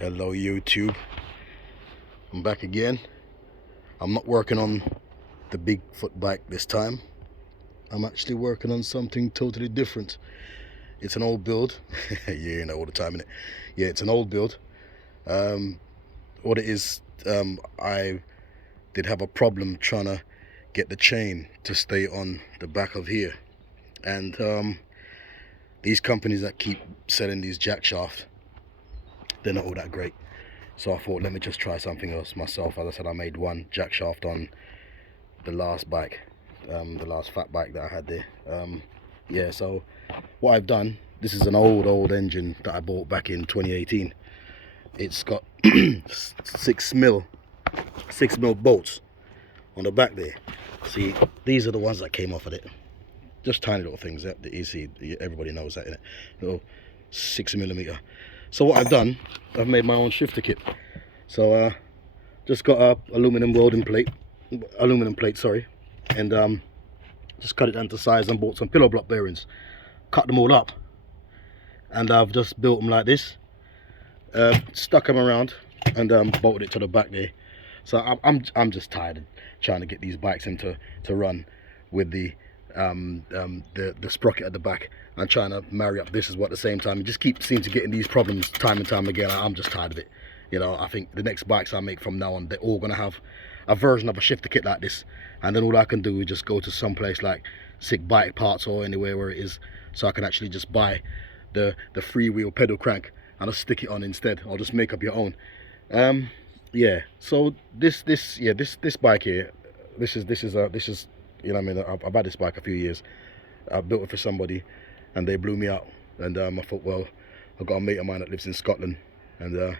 Hello YouTube, I'm back again. I'm not working on the Bigfoot bike this time. I'm actually working on something totally different. It's an old build. Yeah, you know, all the time, innit? Yeah, it's an old build. What it is, I did have a problem trying to get the chain to stay on the back of here, and these companies that keep selling these jack shafts, they're not all that great. So I thought, let me just try something else myself. As I said, I made one jack shaft on the last bike, the last fat bike that I had there. Yeah, so what I've done, this is an old engine that I bought back in 2018. It's got 6 mil bolts on the back there. See, these are the ones that came off of it. Just tiny little things that you see, everybody knows that, innit? Little 6mm. So what I've done, I've made my own shifter kit. So just got a aluminum plate, and just cut it down to size and bought some pillow block bearings. Cut them all up, and I've just built them like this. Stuck them around and bolted it to the back there. So I'm just tired of trying to get these bikes into to run with the sprocket at the back and trying to marry up this as well at the same time. You just seem to getting these problems time and time again. I'm just tired of it. You know, I think the next bikes I make from now on, they're all gonna have a version of a shifter kit like this, and then all I can do is just go to some place like Sick Bike Parts or anywhere where it is, so I can actually just buy the freewheel pedal crank and I'll stick it on instead. I'll just make up your own. Yeah, so this bike here, this is you know what I mean, I've had this bike a few years. I built it for somebody and they blew me out, and I thought, well, I've got a mate of mine that lives in Scotland, and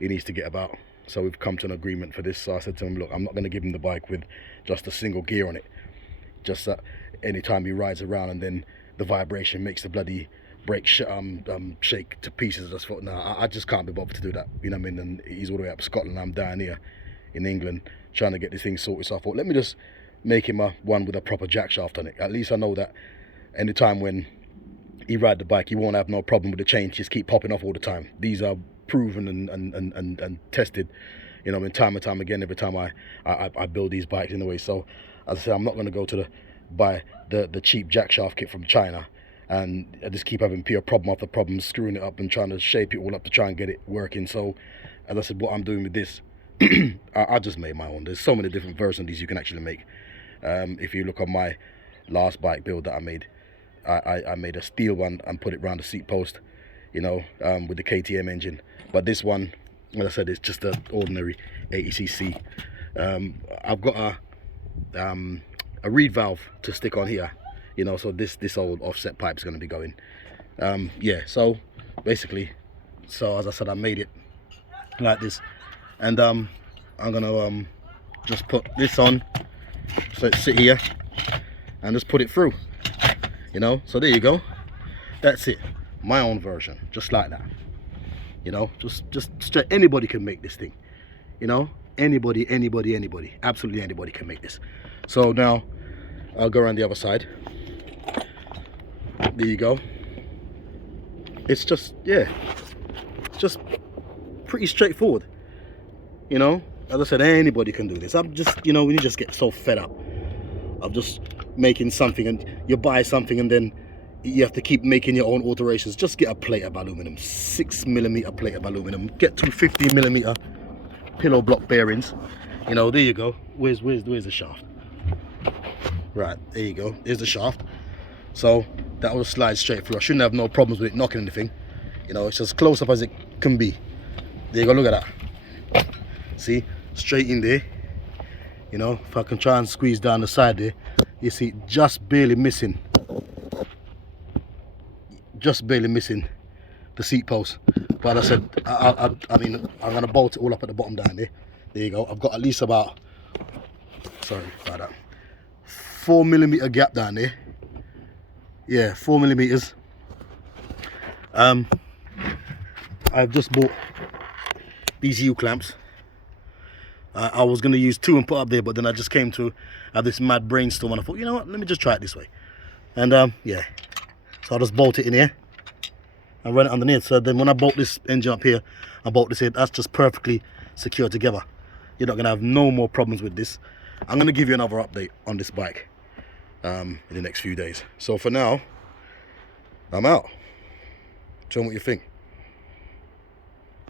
he needs to get about, so we've come to an agreement for this. So I said to him, look, I'm not going to give him the bike with just a single gear on it, just that anytime he rides around and then the vibration makes the bloody brake shake to pieces. I just thought, nah, I just can't be bothered to do that, you know what I mean? And he's all the way up Scotland, I'm down here in England trying to get this thing sorted. So I thought, let me just make him one with a proper jack shaft on it. At least I know that anytime when he ride the bike, he won't have no problem with the chain just keep popping off all the time. These are proven and tested, you know, time and time again, every time I build these bikes in a way. So as I said, I'm not going to go to buy the cheap jack shaft kit from China, and I just keep having pure problem after problem, screwing it up and trying to shape it all up to try and get it working. So as I said, what I'm doing with this, I just made my own. There's so many different versions of these you can actually make. If you look on my last bike build that I made, I made a steel one and put it around the seat post, you know, with the KTM engine. But this one, as I said, it's just an ordinary 80cc. I've got a reed valve to stick on here, you know, so this old offset pipe is going to be going. Yeah, so basically, so as I said, I made it like this, and I'm gonna just put this on, so it sit here, and just put it through, you know. So there you go, that's it, my own version, just like that, you know. Just straight, anybody can make this thing, you know. Anybody, absolutely anybody can make this. So now I'll go around the other side. There you go. It's just, yeah, it's just pretty straightforward, you know. As I said, anybody can do this. I'm just, you know, when you just get so fed up of just making something, and you buy something and then you have to keep making your own alterations, just get a plate of aluminum, 6mm plate of aluminum, get 250mm pillow block bearings, you know. There you go. Where's the shaft? Right, there you go, there's the shaft. So that will slide straight through. I shouldn't have no problems with it knocking anything, you know. It's as close up as it can be. There you go, look at that. See, straight in there, you know. If I can try and squeeze down the side there, you see, just barely missing the seat post. But as I said, I mean, I'm gonna bolt it all up at the bottom down there. There you go. I've got at least about, sorry about that, 4mm gap down there. Yeah, 4mm. I've just bought these U-clamps. I was going to use 2 and put up there, but then I just came to have this mad brainstorm and I thought, you know what, let me just try it this way. And yeah, so I'll just bolt it in here. and run it underneath. So then when I bolt this engine up here, I bolt this here, that's just perfectly secure together. You're not gonna have no more problems with this. I'm gonna give you another update on this bike in the next few days. So for now, I'm out. Tell me what you think.